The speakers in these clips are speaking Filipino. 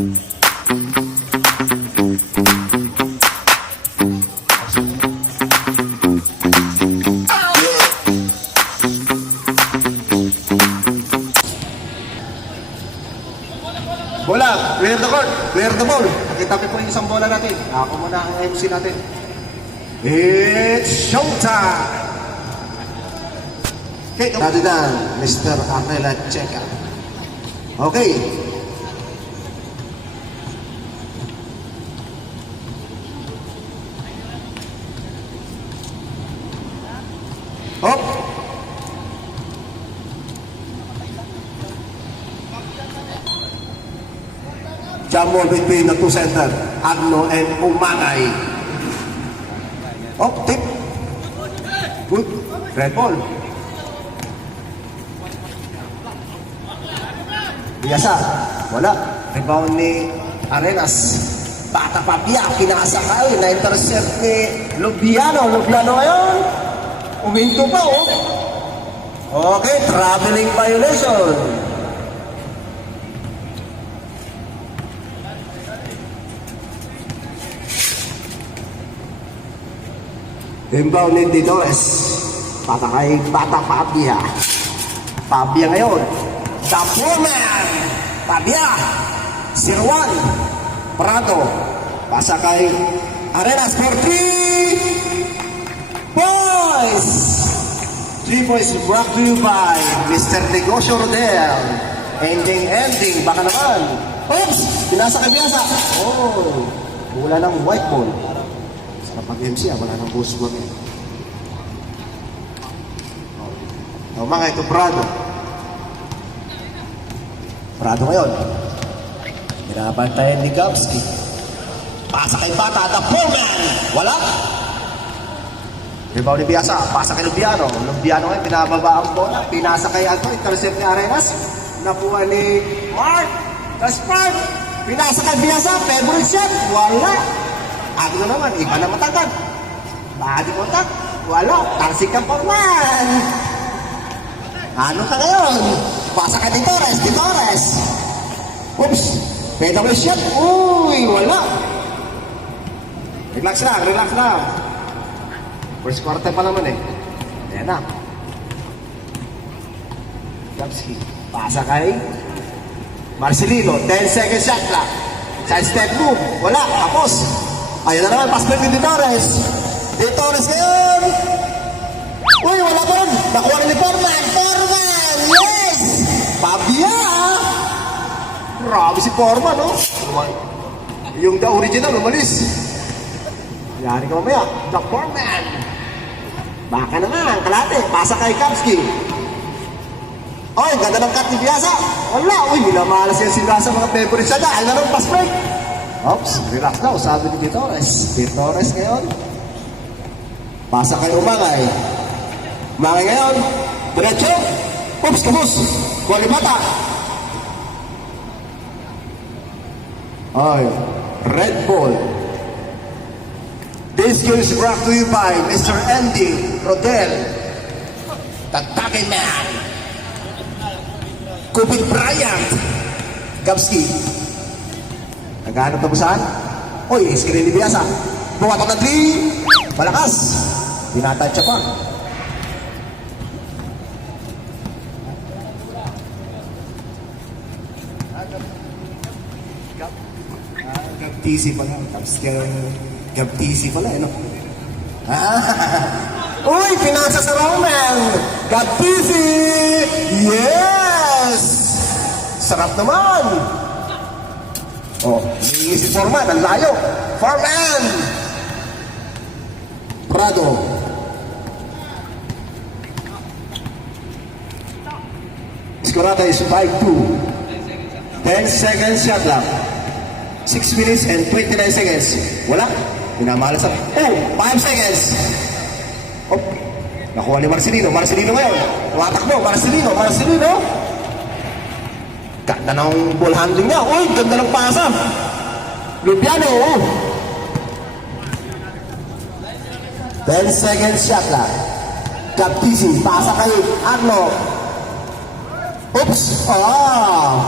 Bola, clear the court, clear the ball. Nakita po yung isang bola natin. Ako muna ang MC natin. It's showtime! Okay, natin na, Mr. Akela Checa. Okay. Hop! Jump ball between the two center, Agno and Umangay. Oh, tip. Good. Red ball. Biasa. Wala. Rebound ni Arenas. Bata Papia. Kinasa ka. Na-intercept ni Lubiano. Lubiano ngayon. Uminto pa, oh. Okay, traveling violation. Inbound ni Didores. Bata kay Bata Papia. Papia ngayon. The foreman. Papia. Sirwan. Prado. Pasa kay Arenas for 3 points. 3 points brought to you by Mr. Negosyo Rodel. Ending. Baka naman. Oops! Pinasa kay Biasa. Oh. Wala ng white ball. Kapag MC, wala nang boost mo eh. Mga ito, Prado. Prado ngayon. Binabantayan ni Gabski. Pasa kay Bata, the foreman. Wala. Rebound ni Biasa. Pasa kay Lubiano. Lubiano ngayon, pinababa ang bola. Pinasa kay Agno. Intercept ni Arenas. Nakuha ni Mark. Gaspar. Pinasa kay Biasa. Favorite shot. Wala. Agno naman, iba na matagad. Body contact, wala. Tarsik ang forman. Ano ka ngayon? Pasa ka ni Torres. Oops, pedal shot. Uy, wala. Relax lang. First quarter pa naman eh. Ayan na. Gabski, pasa kay Marcelino. 10 seconds shot lang. Side step move, wala. Tapos. Ayan na naman, pass-play ni Torres. Torres ngayon. Uy, wala pa rin. Nakuha rin ni Foreman. Yes! Pabia! Grabe si Foreman, no? Yung the original, umalis. Yari ka mamaya. The Foreman. Baka naman, kalate. Pasa kay Kapski. Oy, ganda ng cut ni Biasa. Wala. Uy, minamalas yan sila sa mga favorite siya. Dahil na rin pass-play. Oops, relax daw, sabi ni Torres. Torres ngayon. Pasa kay Umangay. Umangay ngayon. Diretso. Oops, kabus. Kuha ni Bata. Ay, red ball. This game is brought to you by Mr. Andy Rodel. The Tagay Man. Kobe Bryant. Gabski. Naghahanap na saan? Uy, screen ni Biasa. Bumatok na 3. Malakas. Tinatansya pa. Gab-TC pala. Gab-TC pala, ano? Uy, pinasa sa Roman. Gab-TC! Yes! Sarap naman! Oh, may si Foreman, ang layo. Foreman! Prado. Skorata is 5-2. 10 seconds shot lang. 6 minutes and 29 seconds. Wala. Minamalas ang... Oh, 5 seconds. Oh, nakuha ni Marcelino. Marcelino ngayon. Watakbo, Marcelino. Ganda ng ball handling niya. Uy, ganda ng pasa. Lubiano, oh. 10 seconds shot lang. Gabtisi, pasa kay Agno. Oops!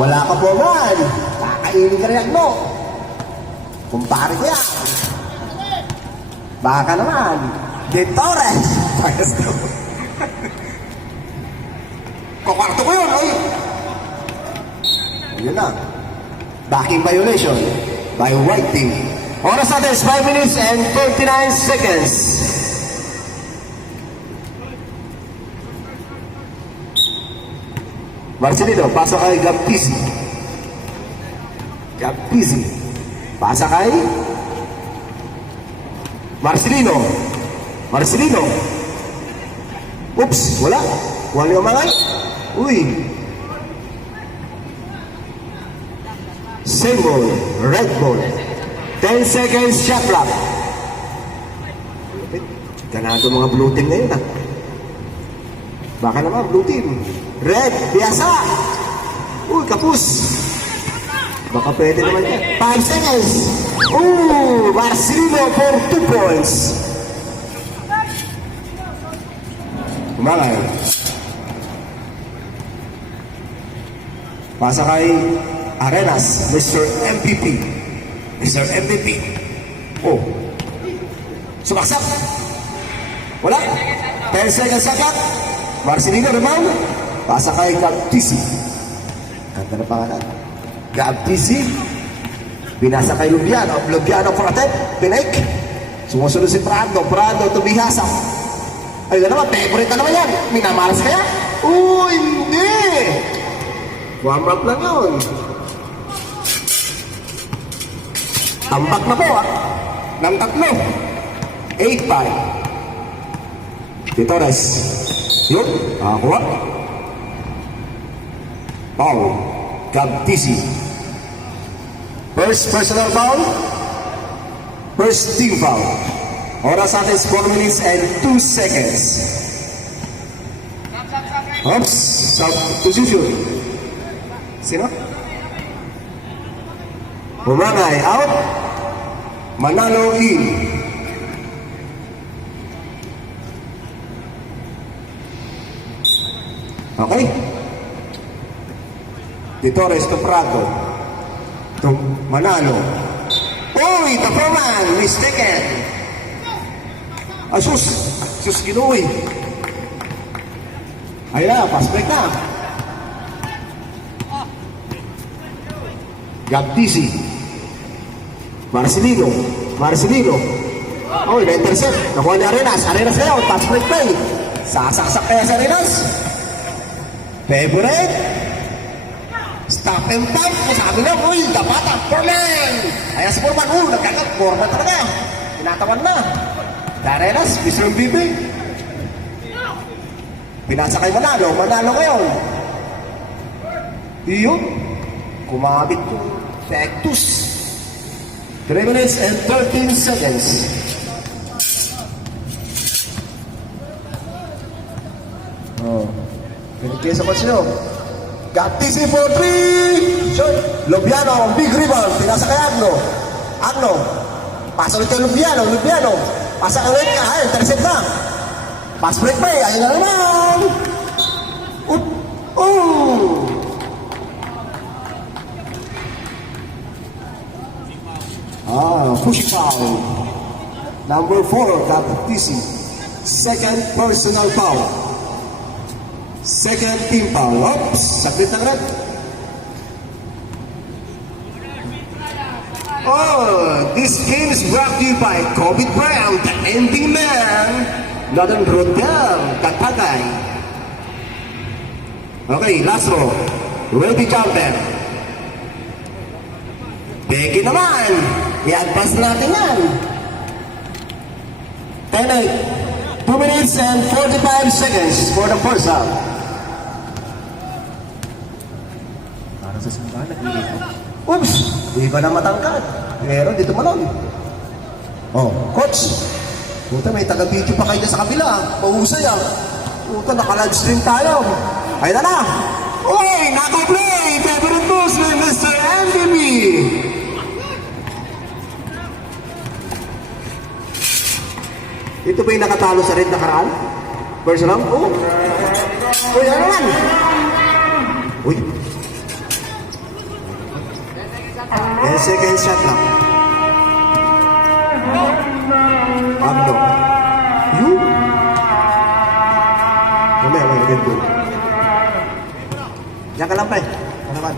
Wala ka po man. kakainin ka rin, no? Kumpare ko yan. Baka naman. De Torres. Payas ko. Kukarto ko yun, oy. Ayun na. Backing violation by white team. Oras natin is 5 minutes and 29 seconds. Marcelino, pasa kay Gaptizi. Gaptizi. Pasa kay Marcelino. Marcelino. Oops, wala. Wala yung mga. Uy. Same ball. Red ball. 10 seconds shot clock. Ganado mga blue team na yun, ha? Baka naman, blue team. Red, biasa. Uy, kapus. Baka pwede naman yan. 5 seconds. Ooh, Marcelino for 2 points. Kumangay. Pasa kay Arenas, Mr. MVP. Mr. MVP. Oh. Sumaksak. Wala. 10 seconds sakat. Marcelino rebound. Pasa kay Gaptizi. Ganda na pangalan. Gaptizi. Binasa kay Lubiano. Lubiano for attempt. Pinake. Sumusunod si Prado. Prado to Bihasa. Ayun na naman. Favorite na naman yan. Minamalas kaya? Hindi. Warm up lang yun. Tambak na po, ng tatlo. 8-5. De Torres. Yun. Nakakuha. Foul. Gaptizi. First personal foul. First team foul. Oras natin is 4 minutes and 2 seconds. Oops. Substitution. Sino? Umangay out. Manalo in. Okay. De Torres to Prado. To Manalo. Uy, the foreman mistaken. Asus. Asus ginuwi. Ayun na, pass break na. Gaptizi. Marcelino. Marcelino. Oh, na-intercept. Nakuha ni Arenas. Arenas kayo. Touch break play. Sasaksak kaya sa Arenas. Favorite. Stop and pump. Sabi na, uy, dapat ang Foreman. Kaya si Foreman, nagkakat. Foreman talaga. Tinatawan na. Arenas, Mr. MVP. Pinasa kay Manalo. Manalo ngayon. Iyon. Kumabit yung Vectus. 3 minutes and 13 seconds. Oh. Pinigkesa ko siyo. Gaptizi for 3. Shot. Lubiano, big rebound. Pinasa kay Agno. Agno. Pasa ulit kay Lubiano. Lubiano. Pasa kay Red ka. Ay, intercept na. Pass break play. Ayun na naman. Push foul. Number 4, Gaptizi. Second personal foul. Second team foul. Oops, saglit na rin. This game is brought to you by Kobe Brown, the ending man. Northern Rodel, Katagay. Okay, last row. Ready jumper. Becky naman. I-advance natin yan. 10-8. 2 minutes and 45 seconds for the first half. Parang sa simbahan, naglilito. Oops! Di ba na matangkad? Pero dito malon. Oh, coach. Puta, may taga-video pa kayo sa kabila. Pahusay ah. Puta, naka-livestream tayo. Ayun na. Uy, naka-play. Favorite moves with Mr. MVP. Ito ba yung nakatalo sa red na karaan? Personal? Oo. Uy, ano naman? Uy. 10 seconds shot lang. Pablo. Yun. Mamaya, may agad ko. Diyan ka lang, pre. Ano naman?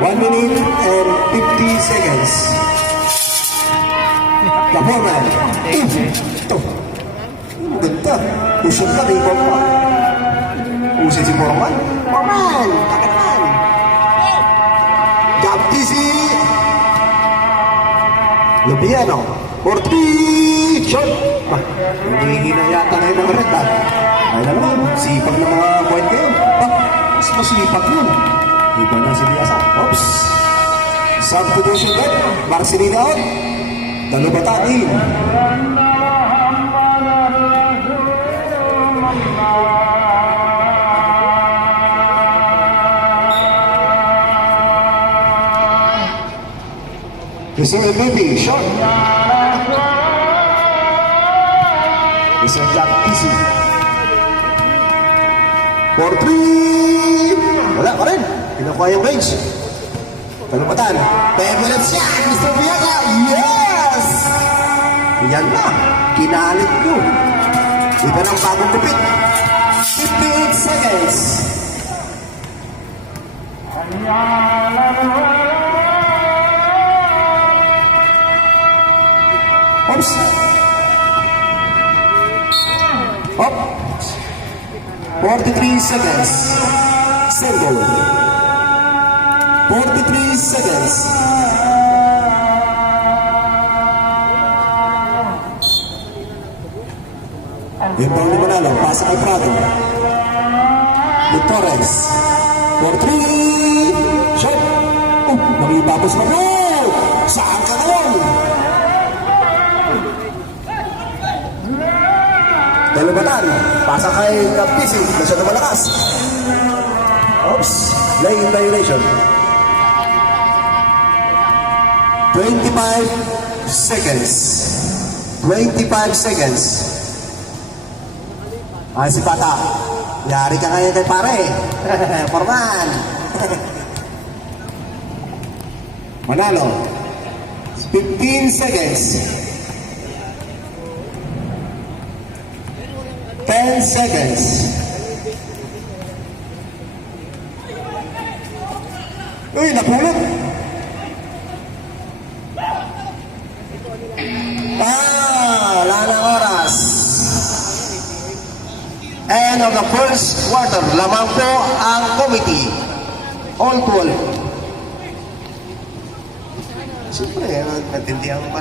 1 minute and 50 seconds. The Foreman. Ito. Ganda. Usap ka, may bomba. Usin si Foreman. Foreman! Kakanan! Jump easy! Lubiano. For 3! Shot! Nangihina yata na yun ng red, ha? Ay na naman, sipag ng mga point kayo. Mas masipag yun. Iba na si Biasa. Oops! Substitution dead. Marcelino out. Dalubatan in. Reserve MVP, shot. Reserve Jack easy. For 3. Wala pa rin. Kinukuha yung range. Talupatan. 10 minutes yan, Mr. Biaga. Yes! Yan na. Kinalit nyo. Iba ng bagong kupit. 58 seconds. Oops. Up. 43 seconds. Single. 43 seconds. Impang ni Manalo. Pasa kay Prado. Di Torres. For 3. Shot. Nakitapos mo. Saan ka naman? Dalubatan, pasa kay Kapisi, masyado malakas. Oops, lane violation. 25 seconds. 25 seconds. Ay, si Pata. Yari ka ngayon kay pare. Forman. Manalo. 15 seconds. 10 seconds. Uy, napulot. Wala na oras. End of the first quarter. Lamang po ang committee. All 12. Siyempre, natindihan pa